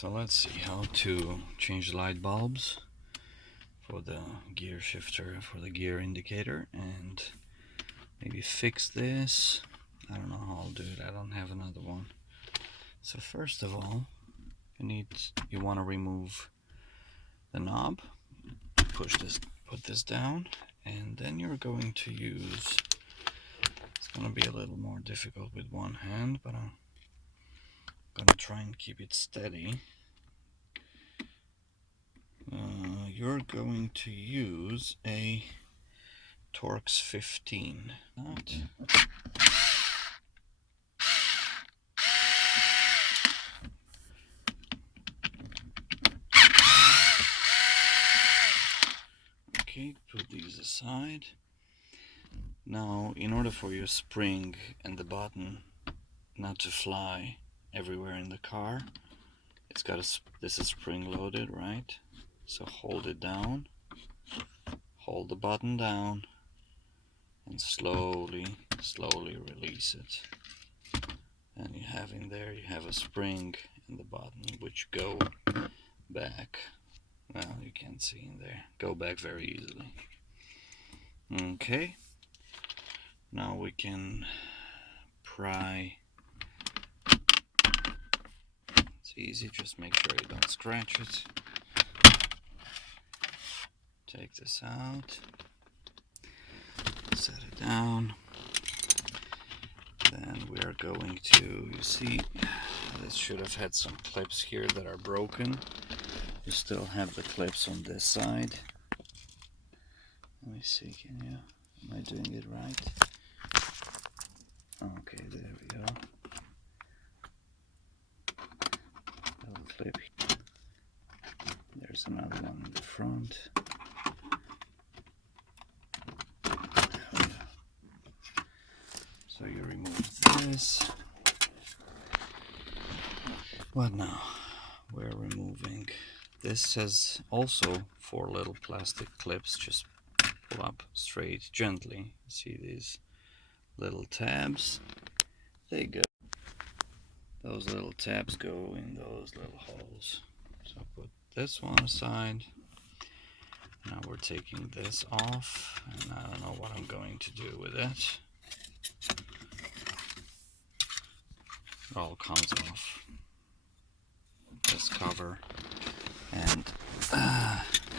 So let's see how to change light bulbs for the gear shifter, for the gear indicator, and maybe fix this. I don't know how I'll do it. I don't have another one. So first of all, you want to remove the knob. Put this down, and then you're going to use. It's going to be a little more difficult with one hand, but I'm gonna try and keep it steady. You're going to use a Taurus 15. Okay, put these aside. Now, in order for your spring and the button not to fly everywhere in the car, this is spring loaded, right? So hold it down, hold the button down, and slowly release it. And you have in there, you have a spring and the button which go back. Well, you can't see in there. Go back very easily. Okay. Now we can pry. It's easy, just make sure you don't scratch it. Take this out. Set it down. Then we are going to, you see, this should have had some clips here that are broken. You still have the clips on this side. Let me see, am I doing it right? Okay, there we go. Little clip. There's another one in the front. So you remove this. What now? We're removing. This has also 4 little plastic clips. Just pull up straight, gently. See these little tabs? They go. Those little tabs go in those little holes. So put this one aside. Now we're taking this off, and I don't know what I'm going to do with it. It all comes off. This cover, and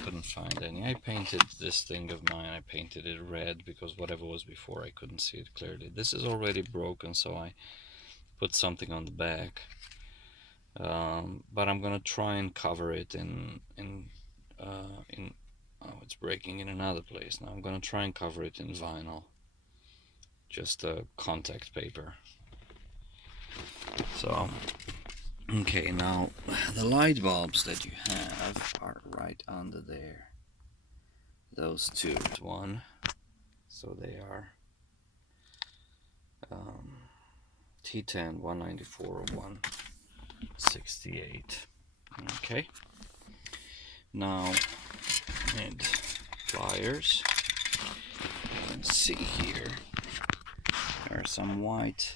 couldn't find any. I painted this thing of mine, I painted it red because whatever was before I couldn't see it clearly. This is already broken, so I put something on the back, but I'm gonna try and cover it in oh, it's breaking in another place now. I'm gonna try and cover it in vinyl, just contact paper. So okay, now the light bulbs that you have are right under there. Those two, one, so they are T10, 194, 168. Okay. Now, and pliers. You can see here there are some white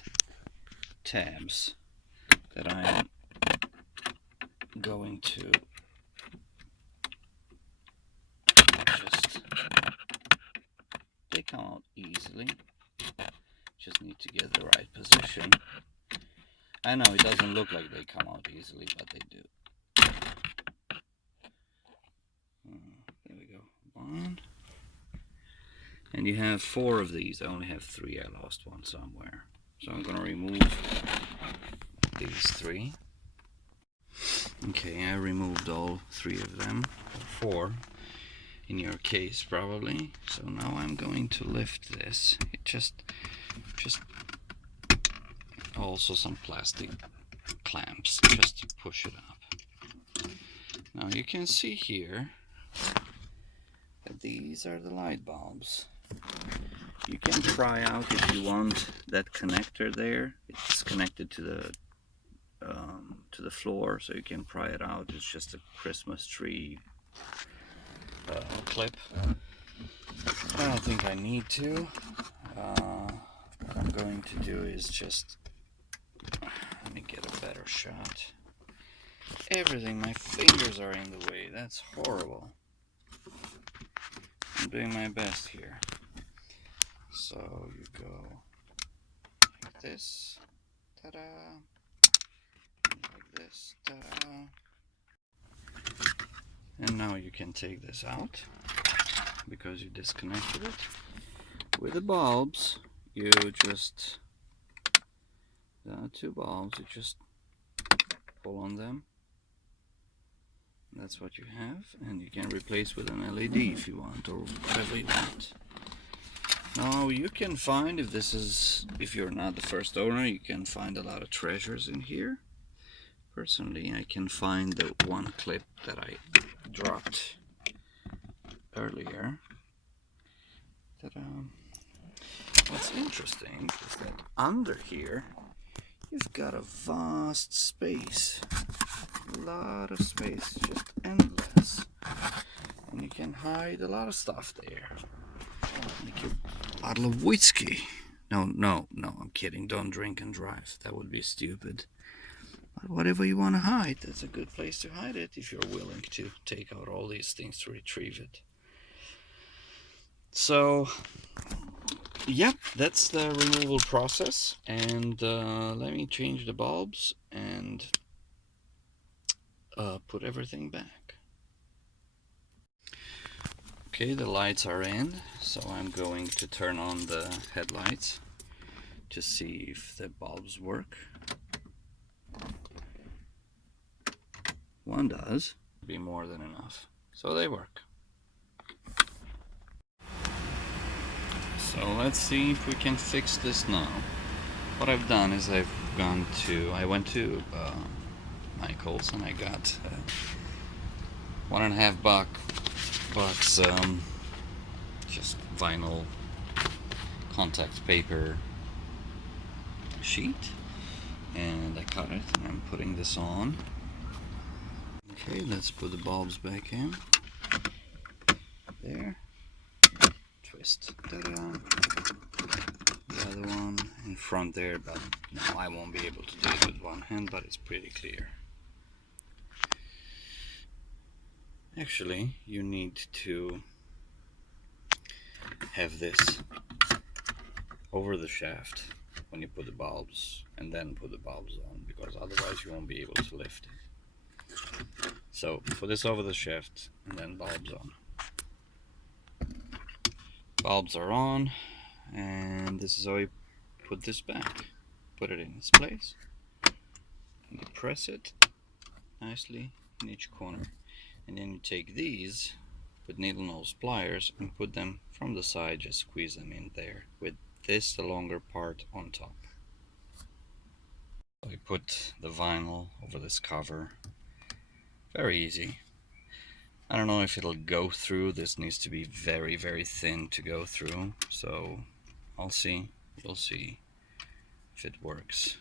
tabs that I am going to just, they come out easily, just need to get the right position. I know it doesn't look like they come out easily, but they do. There we go, 1, and you have 4 of these. I only have 3, I lost one somewhere, so I'm going to remove these 3. Okay, I removed all 3 of them, or 4 in your case probably. So now I'm going to lift this. It just also some plastic clamps, just to push it up. Now you can see here that these are the light bulbs. You can pry out if you want that connector there. It's connected to the floor, so you can pry it out. It's just a Christmas tree clip. I don't think I need to. What I'm going to do is just, let me get a better shot. everything. My fingers are in the way. That's horrible. I'm doing my best here. So you go like this. Ta-da. Like this. Ta-da. And now you can take this out because you disconnected it. With the bulbs, you just, there are 2 bulbs, you just pull on them. That's what you have, and you can replace with an LED if you want, or whatever you want. Now you can find, if you're not the first owner, you can find a lot of treasures in here. Personally, I can find the one clip that I dropped earlier. What's interesting is that under here you've got a vast space, a lot of space, just endless, and you can hide a lot of stuff there, like your bottle of whiskey. No, I'm kidding, don't drink and drive, that would be stupid. But whatever you want to hide, that's a good place to hide it if you're willing to take out all these things to retrieve it. So yep, that's the removal process, and let me change the bulbs and put everything back. Okay, the lights are in, so I'm going to turn on the headlights to see if the bulbs work. One does, be more than enough, so they work. So let's see if we can fix this now. What I've done is I went to Michael's and I got $1.50 bucks just vinyl contact paper sheet, and I cut it and I'm putting this on. Okay, let's put the bulbs back in. There. Twist. Ta-da. The other one in front there, but no, I won't be able to do it with one hand, but it's pretty clear. Actually, you need to have this over the shaft when you put the bulbs, and then put the bulbs on, because otherwise you won't be able to lift it. So put this over the shaft and then bulbs on. Bulbs are on, and this is how you put this back. Put it in its place, and you press it nicely in each corner, and then you take these with needle nose pliers and put them from the side, just squeeze them in there with this, the longer part, on top. So we put the vinyl over this cover. Very easy. I don't know if it'll go through. This needs to be very, very thin to go through, so I'll see. We'll see if it works.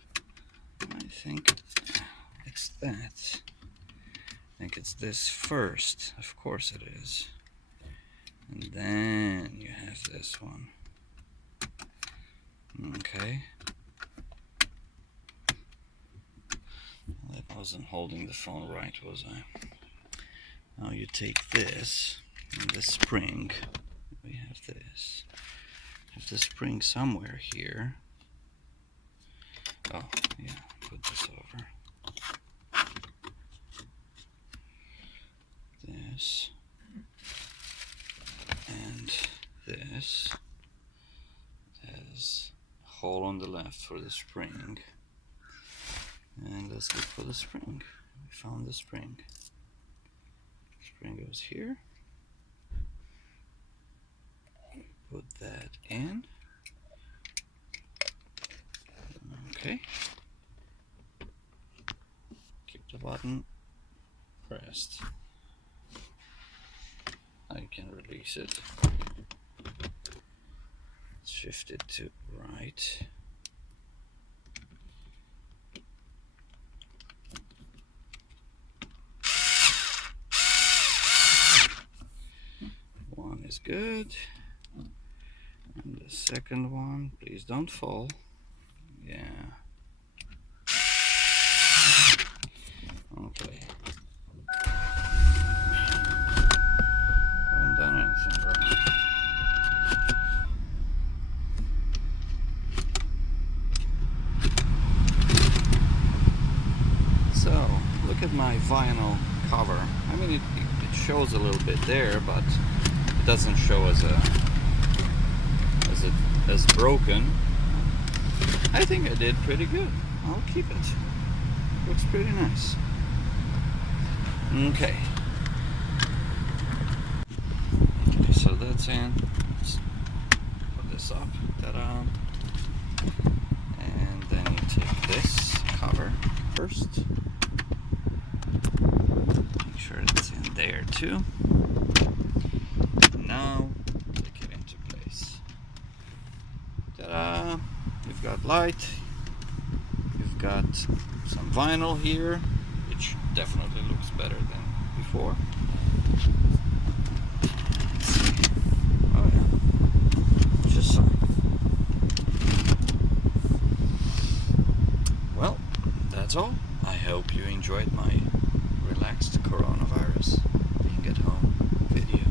I think it's that. I think it's this first. Of course it is. And then you have this one. Okay. I wasn't holding the phone right, was I? Now you take this, and the spring. We have this. Have the spring somewhere here. Oh, yeah, put this over. This. And this. It has a hole on the left for the spring. And let's look for the spring. We found the spring. Spring goes here. Put that in. Okay. Keep the button pressed. Now you can release it. Shift it to right. One is good. And the second one, please don't fall. Yeah. Okay. look at my vinyl cover. I mean, it shows a little bit there, but it doesn't show as broken. I think I did pretty good. I'll keep it. Looks pretty nice. Okay. Okay, so that's in. Let's put this up. Ta-da. And then you take this cover first. Make sure it's in there too. Now take it into place. Ta-da! You've got light. You've got some vinyl here, which definitely looks better than before. Let's see. Oh yeah, just fine. Well, that's all. I hope you enjoyed my relaxed coronavirus being at home video.